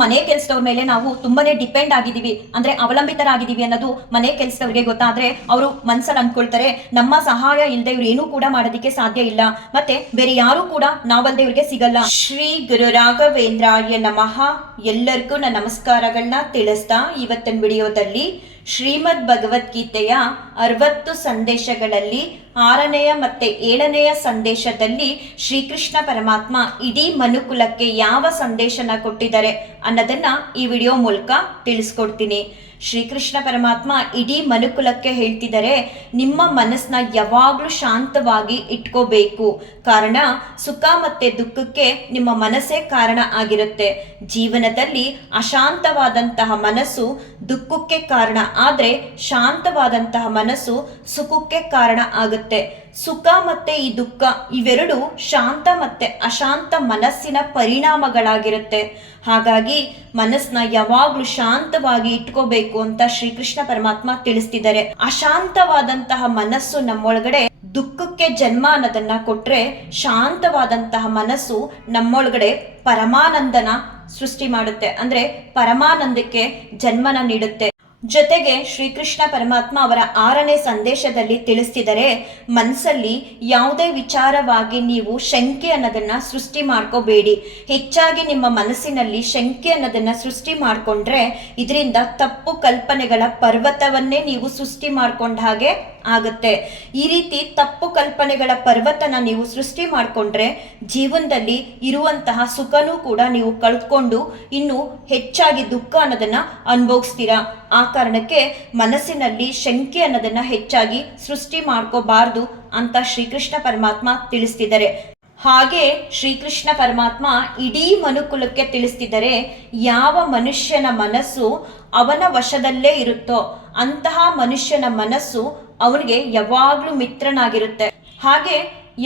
ಮನೆ ಕೆಲಸದವ್ರ ಮೇಲೆ ನಾವು ತುಂಬಾನೇ ಡಿಪೆಂಡ್ ಆಗಿದ್ದೀವಿ, ಅಂದ್ರೆ ಅವಲಂಬಿತರಾಗಿದ್ದೀವಿ ಅನ್ನೋದು ಮನೆ ಕೆಲಸದವ್ರಿಗೆ ಗೊತ್ತಾದ್ರೆ ಅವರು ಮನ್ಸಲ್ಲಿ ಅಂದ್ಕೊಳ್ತಾರೆ, ನಮ್ಮ ಸಹಾಯ ಇಲ್ಲದೆ ಇವ್ರು ಏನೂ ಕೂಡ ಮಾಡೋದಕ್ಕೆ ಸಾಧ್ಯ ಇಲ್ಲ, ಮತ್ತೆ ಬೇರೆ ಯಾರು ಕೂಡ ನಾವಲ್ದೆ ಇವ್ರಿಗೆ ಸಿಗಲ್ಲ. ಶ್ರೀ ಗುರು ರಾಘವೇಂದ್ರಾಯ ನಮಃ. ಎಲ್ಲರಿಗೂ ನನ್ನ ನಮಸ್ಕಾರಗಳನ್ನ ತಿಳಿಸ್ತಾ ಇವತ್ತಿನ ವಿಡಿಯೋದಲ್ಲಿ ಶ್ರೀಮದ್ ಭಗವದ್ಗೀತೆಯ 60 ಸಂದೇಶಗಳಲ್ಲಿ 6ನೆಯ ಮತ್ತೆ 7ನೆಯ ಸಂದೇಶದಲ್ಲಿ ಶ್ರೀಕೃಷ್ಣ ಪರಮಾತ್ಮ ಇಡೀ ಮನುಕುಲಕ್ಕೆ ಯಾವ ಸಂದೇಶನ ಕೊಟ್ಟಿದ್ದಾರೆ ಅನ್ನೋದನ್ನ ಈ ವಿಡಿಯೋ ಮೂಲಕ ತಿಳಿಸ್ಕೊಡ್ತೀನಿ. ಶ್ರೀಕೃಷ್ಣ ಪರಮಾತ್ಮ ಇಡೀ ಮನುಕುಲಕ್ಕೆ ಹೇಳ್ತಿದ್ದಾರೆ, ನಿಮ್ಮ ಮನಸ್ಸನ್ನ ಯಾವಾಗ್ಲೂ ಶಾಂತವಾಗಿ ಇಟ್ಕೋಬೇಕು. ಕಾರಣ ಸುಖ ಮತ್ತೆ ದುಃಖಕ್ಕೆ ನಿಮ್ಮ ಮನಸ್ಸೇ ಕಾರಣ ಆಗಿರುತ್ತೆ. ಜೀವನದಲ್ಲಿ ಅಶಾಂತವಾದಂತಹ ಮನಸ್ಸು ದುಃಖಕ್ಕೆ ಕಾರಣ, ಆದ್ರೆ ಶಾಂತವಾದಂತಹ ಮನಸ್ಸು ಸುಖಕ್ಕೆ ಕಾರಣ ಆಗುತ್ತೆ. ಸುಖ ಮತ್ತೆ ಈ ದುಃಖ ಇವೆರಡು ಶಾಂತ ಮತ್ತೆ ಅಶಾಂತ ಮನಸ್ಸಿನ ಪರಿಣಾಮಗಳಾಗಿರುತ್ತೆ. ಹಾಗಾಗಿ ಮನಸ್ಸನ್ನ ಯಾವಾಗ್ಲೂ ಶಾಂತವಾಗಿ ಇಟ್ಕೋಬೇಕು ಅಂತ ಶ್ರೀಕೃಷ್ಣ ಪರಮಾತ್ಮ ತಿಳಿಸ್ತಿದ್ದಾರೆ. ಅಶಾಂತವಾದಂತಹ ಮನಸ್ಸು ನಮ್ಮೊಳಗಡೆ ದುಃಖಕ್ಕೆ ಜನ್ಮ ಅನ್ನೋದನ್ನ ಕೊಟ್ರೆ, ಶಾಂತವಾದಂತಹ ಮನಸ್ಸು ನಮ್ಮೊಳಗಡೆ ಪರಮಾನಂದನ ಸೃಷ್ಟಿ ಮಾಡುತ್ತೆ, ಅಂದ್ರೆ ಪರಮಾನಂದಕ್ಕೆ ಜನ್ಮನ ನೀಡುತ್ತೆ. ಜೊತೆಗೆ ಶ್ರೀಕೃಷ್ಣ ಪರಮಾತ್ಮ ಅವರ 6ನೇ ಸಂದೇಶದಲ್ಲಿ ತಿಳಿಸ್ತಿದ್ದಾರೆ, ಮನಸ್ಸಲ್ಲಿ ಯಾವುದೇ ವಿಚಾರವಾಗಿ ನೀವು ಶಂಕೆ ಅನ್ನೋದನ್ನ ಸೃಷ್ಟಿ ಮಾಡ್ಕೋಬೇಡಿ. ಹೆಚ್ಚಾಗಿ ನಿಮ್ಮ ಮನಸ್ಸಿನಲ್ಲಿ ಶಂಕೆ ಅನ್ನೋದನ್ನ ಸೃಷ್ಟಿ ಮಾಡ್ಕೊಂಡ್ರೆ ಇದರಿಂದ ತಪ್ಪು ಕಲ್ಪನೆಗಳ ಪರ್ವತವನ್ನೇ ನೀವು ಸೃಷ್ಟಿ ಮಾಡ್ಕೊಂಡ ಹಾಗೆ ಆಗುತ್ತೆ. ಈ ರೀತಿ ತಪ್ಪು ಕಲ್ಪನೆಗಳ ಪರ್ವತನ ನೀವು ಸೃಷ್ಟಿ ಮಾಡ್ಕೊಂಡ್ರೆ ಜೀವನದಲ್ಲಿ ಇರುವಂತಹ ಸುಖನೂ ಕೂಡ ನೀವು ಕಳ್ಕೊಂಡು ಇನ್ನು ಹೆಚ್ಚಾಗಿ ದುಃಖ ಅನ್ನೋದನ್ನ ಅನುಭವಿಸ್ತೀರಾ. ಆ ಕಾರಣಕ್ಕೆ ಮನಸ್ಸಿನಲ್ಲಿ ಶಂಕೆ ಅನ್ನೋದನ್ನ ಹೆಚ್ಚಾಗಿ ಸೃಷ್ಟಿ ಮಾಡ್ಕೋಬಾರ್ದು ಅಂತ ಶ್ರೀಕೃಷ್ಣ ಪರಮಾತ್ಮ ತಿಳಿಸ್ತಿದ್ದಾರೆ. ಹಾಗೆ ಶ್ರೀಕೃಷ್ಣ ಪರಮಾತ್ಮ ಇಡೀ ಮನುಕುಲಕ್ಕೆ ತಿಳಿಸ್ತಿದ್ದಾರೆ, ಯಾವ ಮನುಷ್ಯನ ಮನಸ್ಸು ಅವನ ವಶದಲ್ಲೇ ಇರುತ್ತೋ ಅಂತಹ ಮನುಷ್ಯನ ಮನಸ್ಸು ಅವನಿಗೆ ಯಾವಾಗ್ಲೂ ಮಿತ್ರನಾಗಿರುತ್ತೆ. ಹಾಗೆ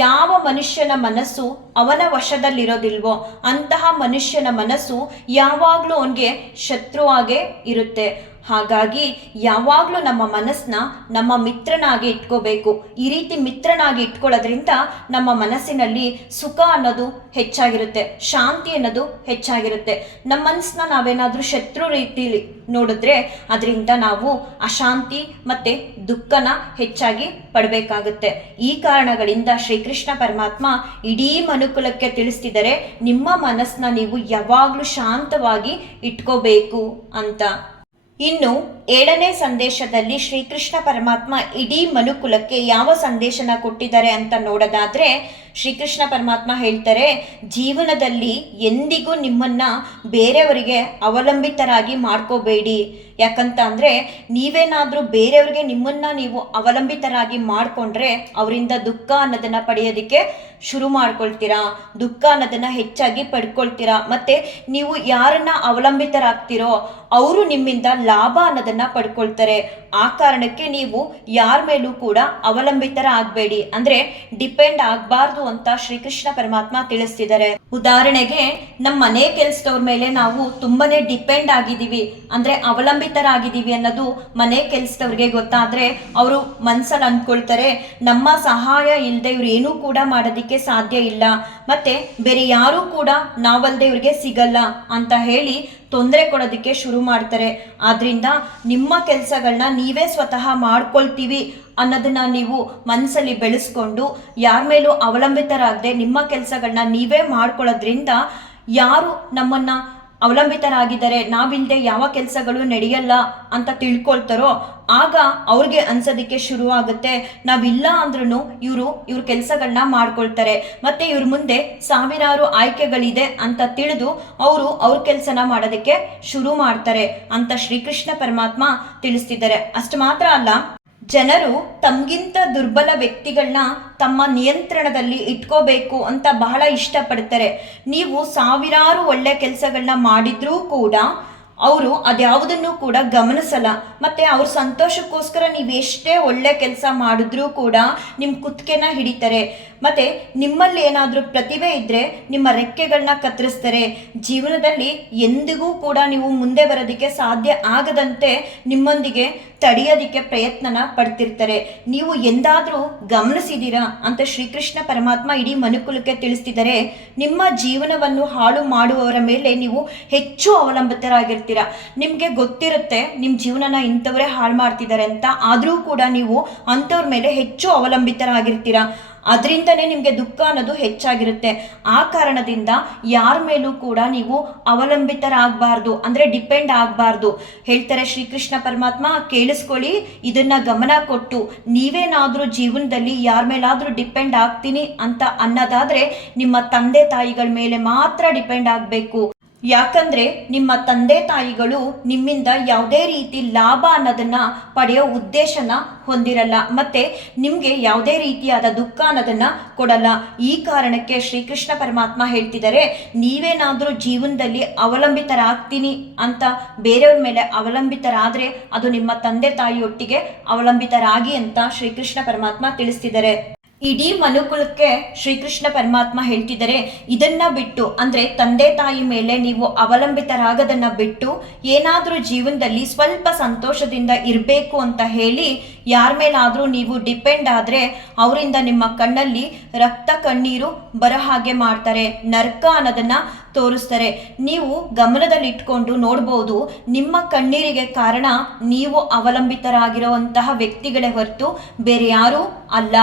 ಯಾವ ಮನುಷ್ಯನ ಮನಸ್ಸು ಅವನ ವಶದಲ್ಲಿರೋದಿಲ್ವೋ ಅಂತಹ ಮನುಷ್ಯನ ಮನಸ್ಸು ಯಾವಾಗ್ಲೂ ಅವನಿಗೆ ಶತ್ರುವಾಗೇ ಇರುತ್ತೆ. ಹಾಗಾಗಿ ಯಾವಾಗ್ಲೂ ನಮ್ಮ ಮನಸ್ಸನ್ನ ನಮ್ಮ ಮಿತ್ರನಾಗಿ ಇಟ್ಕೋಬೇಕು. ಈ ರೀತಿ ಮಿತ್ರನಾಗಿ ಇಟ್ಕೊಳ್ಳೋದ್ರಿಂದ ನಮ್ಮ ಮನಸ್ಸಿನಲ್ಲಿ ಸುಖ ಅನ್ನೋದು ಹೆಚ್ಚಾಗಿರುತ್ತೆ, ಶಾಂತಿ ಅನ್ನೋದು ಹೆಚ್ಚಾಗಿರುತ್ತೆ. ನಮ್ಮ ಮನಸ್ಸನ್ನ ನಾವೇನಾದ್ರೂ ಶತ್ರು ರೀತಿಲಿ ನೋಡಿದ್ರೆ ಅದರಿಂದ ನಾವು ಅಶಾಂತಿ ಮತ್ತೆ ದುಃಖನ ಹೆಚ್ಚಾಗಿ ಪಡಬೇಕಾಗುತ್ತೆ. ಈ ಕಾರಣಗಳಿಂದ ಶ್ರೀಕೃಷ್ಣ ಪರಮಾತ್ಮ ಇಡೀ ಮನುಕುಲಕ್ಕೆ ತಿಳಿಸ್ತಿದ್ದಾರೆ, ನಿಮ್ಮ ಮನಸ್ಸನ್ನ ನೀವು ಯಾವಾಗ್ಲೂ ಶಾಂತವಾಗಿ ಇಟ್ಕೋಬೇಕು ಅಂತ. ಇನ್ನು 7ನೇ ಸಂದೇಶದಲ್ಲಿ ಶ್ರೀಕೃಷ್ಣ ಪರಮಾತ್ಮ ಇಡೀ ಮನುಕುಲಕ್ಕೆ ಯಾವ ಸಂದೇಶನ ಕೊಟ್ಟಿದ್ದಾರೆ ಅಂತ ನೋಡೋದಾದ್ರೆ, ಶ್ರೀಕೃಷ್ಣ ಪರಮಾತ್ಮ ಹೇಳ್ತಾರೆ, ಜೀವನದಲ್ಲಿ ಎಂದಿಗೂ ನಿಮ್ಮನ್ನ ಬೇರೆಯವರಿಗೆ ಅವಲಂಬಿತರಾಗಿ ಮಾಡ್ಕೋಬೇಡಿ. ಯಾಕಂತ ಅಂದ್ರೆ ನೀವೇನಾದ್ರೂ ಬೇರೆಯವ್ರಿಗೆ ನಿಮ್ಮನ್ನ ನೀವು ಅವಲಂಬಿತರಾಗಿ ಮಾಡ್ಕೊಂಡ್ರೆ ಅವರಿಂದ ದುಃಖ ಅನ್ನೋದನ್ನ ಪಡೆಯೋದಕ್ಕೆ ಶುರು ಮಾಡ್ಕೊಳ್ತೀರಾ, ದುಃಖ ಅನ್ನೋದನ್ನ ಹೆಚ್ಚಾಗಿ ಪಡ್ಕೊಳ್ತೀರಾ. ಮತ್ತೆ ನೀವು ಯಾರನ್ನ ಅವಲಂಬಿತರಾಗ್ತಿರೋ ಅವರು ನಿಮ್ಮಿಂದ ಲಾಭ ಅನ್ನೋದನ್ನ ಪಡ್ಕೊಳ್ತಾರೆ. ಆ ಕಾರಣಕ್ಕೆ ನೀವು ಯಾರ ಮೇಲೂ ಕೂಡ ಅವಲಂಬಿತರ ಆಗ್ಬೇಡಿ, ಅಂದ್ರೆ ಡಿಪೆಂಡ್ ಆಗಬಾರ್ದು ಅಂತ ಶ್ರೀಕೃಷ್ಣ ಪರಮಾತ್ಮ ತಿಳಿಸ್ತಿದ್ದಾರೆ. ಉದಾಹರಣೆಗೆ ನಮ್ಮ ಮನೆ ಕೆಲಸದವ್ರ ಮೇಲೆ ನಾವು ತುಂಬಾನೇ ಡಿಪೆಂಡ್ ಆಗಿದ್ದೀವಿ, ಅಂದ್ರೆ ಅವಲಂಬಿತರಾಗಿದ್ದೀವಿ ಅನ್ನೋದು ಮನೆ ಕೆಲಸದವ್ರಿಗೆ ಗೊತ್ತಾದ್ರೆ ಅವರು ಮನ್ಸಲ್ಲಿ ಅಂದ್ಕೊಳ್ತಾರೆ, ನಮ್ಮ ಸಹಾಯ ಇಲ್ಲದೆ ಇವ್ರು ಏನೂ ಕೂಡ ಮಾಡೋದಕ್ಕೆ ಸಾಧ್ಯ ಇಲ್ಲ, ಮತ್ತೆ ಬೇರೆ ಯಾರು ಕೂಡ ನಾವಲ್ದೆ ಇವ್ರಿಗೆ ಸಿಗಲ್ಲ ಅಂತ ಹೇಳಿ ತೊಂದರೆ ಕೊಡೋದಕ್ಕೆ ಶುರು ಮಾಡ್ತಾರೆ. ಆದ್ರಿಂದ ನಿಮ್ಮ ಕೆಲಸಗಳನ್ನ ನೀವೇ ಸ್ವತಃ ಮಾಡ್ಕೊಳ್ತೀವಿ ಅನ್ನೋದನ್ನ ನೀವು ಮನಸ್ಸಲ್ಲಿ ಬೆಳೆಸ್ಕೊಂಡು ಯಾರ ಮೇಲೂ ಅವಲಂಬಿತರಾಗದೆ ನಿಮ್ಮ ಕೆಲಸಗಳನ್ನ ನೀವೇ ಮಾಡ್ಕೊಳ್ಳೋದ್ರಿಂದ ಯಾರು ನಮ್ಮನ್ನ ಅವಲಂಬಿತರಾಗಿದ್ದಾರೆ, ನಾವಿಲ್ಲದೆ ಯಾವ ಕೆಲಸಗಳು ನಡೆಯಲ್ಲ ಅಂತ ತಿಳ್ಕೊಳ್ತಾರೋ ಆಗ ಅವ್ರಿಗೆ ಅನ್ಸೋದಕ್ಕೆ ಶುರು ಆಗುತ್ತೆ, ನಾವಿಲ್ಲ ಅಂದ್ರೂ ಇವ್ರ ಕೆಲಸಗಳನ್ನ ಮಾಡ್ಕೊಳ್ತಾರೆ, ಮತ್ತೆ ಇವ್ರ ಮುಂದೆ ಸಾವಿರಾರು ಆಯ್ಕೆಗಳಿದೆ ಅಂತ ತಿಳಿದು ಅವ್ರ ಕೆಲಸನ ಮಾಡೋದಕ್ಕೆ ಶುರು ಮಾಡ್ತಾರೆ ಅಂತ ಶ್ರೀಕೃಷ್ಣ ಪರಮಾತ್ಮ ತಿಳಿಸ್ತಿದ್ದಾರೆ. ಅಷ್ಟು ಮಾತ್ರ ಅಲ್ಲ, ಜನರು ತಮ್ಗಿಂತ ದುರ್ಬಲ ವ್ಯಕ್ತಿಗಳನ್ನ ತಮ್ಮ ನಿಯಂತ್ರಣದಲ್ಲಿ ಇಟ್ಕೋಬೇಕು ಅಂತ ಬಹಳ ಇಷ್ಟಪಡ್ತಾರೆ. ನೀವು ಸಾವಿರಾರು ಒಳ್ಳೆ ಕೆಲಸಗಳನ್ನ ಮಾಡಿದ್ರೂ ಕೂಡ ಅವರು ಅದ್ಯಾವುದನ್ನು ಕೂಡ ಗಮನಿಸಲ್ಲ. ಮತ್ತೆ ಅವ್ರ ಸಂತೋಷಕ್ಕೋಸ್ಕರ ನೀವು ಎಷ್ಟೇ ಒಳ್ಳೆ ಕೆಲಸ ಮಾಡಿದ್ರೂ ಕೂಡ ನಿಮ್ಮ ಕುತ್ತಿಗೆನ ಹಿಡಿತಾರೆ. ಮತ್ತೆ ನಿಮ್ಮಲ್ಲಿ ಏನಾದರೂ ಪ್ರತಿಭೆ ಇದ್ದರೆ ನಿಮ್ಮ ರೆಕ್ಕೆಗಳನ್ನ ಕತ್ತರಿಸ್ತಾರೆ. ಜೀವನದಲ್ಲಿ ಎಂದಿಗೂ ಕೂಡ ನೀವು ಮುಂದೆ ಬರೋದಕ್ಕೆ ಸಾಧ್ಯ ಆಗದಂತೆ ನಿಮ್ಮೊಂದಿಗೆ ತಡೆಯೋದಕ್ಕೆ ಪ್ರಯತ್ನನ ಪಡ್ತಿರ್ತಾರೆ. ನೀವು ಎಂದಾದರೂ ಗಮನಿಸಿದ್ದೀರಾ ಅಂತ ಶ್ರೀಕೃಷ್ಣ ಪರಮಾತ್ಮ ಇಡೀ ಮನುಕುಲಕ್ಕೆ ತಿಳಿಸ್ತಿದ್ದಾರೆ. ನಿಮ್ಮ ಜೀವನವನ್ನು ಹಾಳು ಮಾಡುವವರ ಮೇಲೆ ನೀವು ಹೆಚ್ಚು ಅವಲಂಬಿತರಾಗಿರ್ತೀರ. ನಿಮಗೆ ಗೊತ್ತಿರುತ್ತೆ ನಿಮ್ಮ ಜೀವನನ ಇಂಥವರೇ ಹಾಳು ಮಾಡ್ತಿದ್ದಾರೆ ಅಂತ, ಆದರೂ ಕೂಡ ನೀವು ಅಂಥವ್ರ ಮೇಲೆ ಹೆಚ್ಚು ಅವಲಂಬಿತರಾಗಿರ್ತೀರ. ಅದರಿಂದನೇ ನಿಮಗೆ ದುಃಖ ಅನ್ನೋದು ಹೆಚ್ಚಾಗಿರುತ್ತೆ. ಆ ಕಾರಣದಿಂದ ಯಾರ ಮೇಲೂ ಕೂಡ ನೀವು ಅವಲಂಬಿತರಾಗಬಾರ್ದು, ಅಂದರೆ ಡಿಪೆಂಡ್ ಆಗಬಾರ್ದು. ಹೇಳ್ತಾರೆ ಶ್ರೀಕೃಷ್ಣ ಪರಮಾತ್ಮ, ಕೇಳಿಸ್ಕೊಳ್ಳಿ, ಇದನ್ನ ಗಮನ ಕೊಟ್ಟು ನೀವೇನಾದರೂ ಜೀವನದಲ್ಲಿ ಯಾರ ಮೇಲಾದರೂ ಡಿಪೆಂಡ್ ಆಗ್ತೀನಿ ಅಂತ ಅನ್ನೋದಾದರೆ ನಿಮ್ಮ ತಂದೆ ತಾಯಿಗಳ ಮೇಲೆ ಮಾತ್ರ ಡಿಪೆಂಡ್ ಆಗಬೇಕು. ಯಾಕಂದ್ರೆ ನಿಮ್ಮ ತಂದೆ ತಾಯಿಗಳು ನಿಮ್ಮಿಂದ ಯಾವುದೇ ರೀತಿ ಲಾಭ ಅನ್ನೋದನ್ನ ಪಡೆಯೋ ಉದ್ದೇಶನ ಹೊಂದಿರಲ್ಲ, ಮತ್ತೆ ನಿಮಗೆ ಯಾವುದೇ ರೀತಿಯಾದ ದುಃಖ ಅನ್ನೋದನ್ನ ಕೊಡಲ್ಲ. ಈ ಕಾರಣಕ್ಕೆ ಶ್ರೀಕೃಷ್ಣ ಪರಮಾತ್ಮ ಹೇಳ್ತಿದ್ದಾರೆ, ನೀವೇನಾದರೂ ಜೀವನದಲ್ಲಿ ಅವಲಂಬಿತರಾಗ್ತೀನಿ ಅಂತ ಬೇರೆಯವ್ರ ಮೇಲೆ ಅವಲಂಬಿತರಾದ್ರೆ ಅದು ನಿಮ್ಮ ತಂದೆ ತಾಯಿಯೊಟ್ಟಿಗೆ ಅವಲಂಬಿತರಾಗಿ ಅಂತ ಶ್ರೀಕೃಷ್ಣ ಪರಮಾತ್ಮ ತಿಳಿಸ್ತಿದ್ದಾರೆ. ಇಡೀ ಮನುಕುಲಕ್ಕೆ ಶ್ರೀಕೃಷ್ಣ ಪರಮಾತ್ಮ ಹೇಳ್ತಿದ್ದಾರೆ, ಇದನ್ನ ಬಿಟ್ಟು ಅಂದ್ರೆ ತಂದೆ ತಾಯಿ ಮೇಲೆ ನೀವು ಅವಲಂಬಿತರಾಗದನ್ನ ಬಿಟ್ಟು ಏನಾದರೂ ಜೀವನದಲ್ಲಿ ಸ್ವಲ್ಪ ಸಂತೋಷದಿಂದ ಇರಬೇಕು ಅಂತ ಹೇಳಿ ಯಾರ ಮೇಲಾದರೂ ನೀವು ಡಿಪೆಂಡ್ ಆದರೆ ಅವರಿಂದ ನಿಮ್ಮ ಕಣ್ಣಲ್ಲಿ ರಕ್ತ ಕಣ್ಣೀರು ಬರೋ ಹಾಗೆ ಮಾಡ್ತಾರೆ, ನರ್ಕ ಅನ್ನೋದನ್ನ ತೋರಿಸ್ತಾರೆ. ನೀವು ಗಮನದಲ್ಲಿ ಇಟ್ಕೊಂಡು ನೋಡ್ಬೋದು, ನಿಮ್ಮ ಕಣ್ಣೀರಿಗೆ ಕಾರಣ ನೀವು ಅವಲಂಬಿತರಾಗಿರುವಂತಹ ವ್ಯಕ್ತಿಗಳೇ ಹೊರತು ಬೇರೆ ಯಾರೂ ಅಲ್ಲ.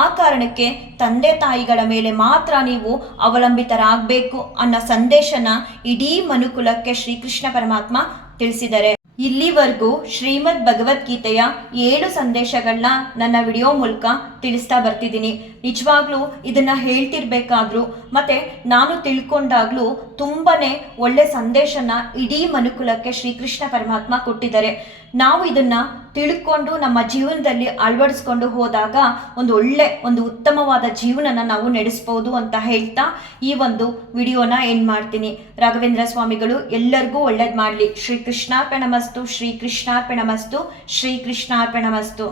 ಆ ಕಾರಣಕ್ಕೆ ತಂದೆ ತಾಯಿಗಳ ಮೇಲೆ ಮಾತ್ರ ನೀವು ಅವಲಂಬಿತರಾಗಬೇಕು ಅನ್ನೋ ಸಂದೇಶನ ಇಡೀ ಮನುಕುಲಕ್ಕೆ ಶ್ರೀಕೃಷ್ಣ ಪರಮಾತ್ಮ ತಿಳಿಸಿದ್ದಾರೆ. ಇಲ್ಲಿವರೆಗೂ ಶ್ರೀಮದ್ ಭಗವದ್ಗೀತೆಯ 7 ಸಂದೇಶಗಳನ್ನ ನನ್ನ ವಿಡಿಯೋ ಮೂಲಕ ತಿಳಿಸ್ತಾ ಬರ್ತಿದ್ದೀನಿ. ನಿಜವಾಗ್ಲೂ ಇದನ್ನ ಹೇಳ್ತಿರ್ಬೇಕಾದ್ರೂ ಮತ್ತೆ ನಾನು ತಿಳ್ಕೊಂಡಾಗ್ಲೂ ತುಂಬಾನೇ ಒಳ್ಳೆ ಸಂದೇಶನ ಇಡೀ ಮನುಕುಲಕ್ಕೆ ಶ್ರೀಕೃಷ್ಣ ಪರಮಾತ್ಮ ಕೊಟ್ಟಿದ್ದಾರೆ. ನಾವು ಇದನ್ನ ತಿಳ್ಕೊಂಡು ನಮ್ಮ ಜೀವನದಲ್ಲಿ ಅಳವಡಿಸ್ಕೊಂಡು ಹೋದಾಗ ಒಂದು ಉತ್ತಮವಾದ ಜೀವನನ ನಾವು ನಡೆಸ್ಬೋದು ಅಂತ ಹೇಳ್ತಾ ಈ ಒಂದು ವಿಡಿಯೋನ ಎಂಡ್ ಮಾಡ್ತೀನಿ. ರಾಘವೇಂದ್ರ ಸ್ವಾಮಿಗಳು ಎಲ್ಲರಿಗೂ ಒಳ್ಳೇದು ಮಾಡಲಿ. ಶ್ರೀಕೃಷ್ಣಾರ್ಪಣಮಸ್ತು, ಶ್ರೀಕೃಷ್ಣಾರ್ಪಣಮಸ್ತು, ಶ್ರೀಕೃಷ್ಣಾರ್ಪಣಮಸ್ತು.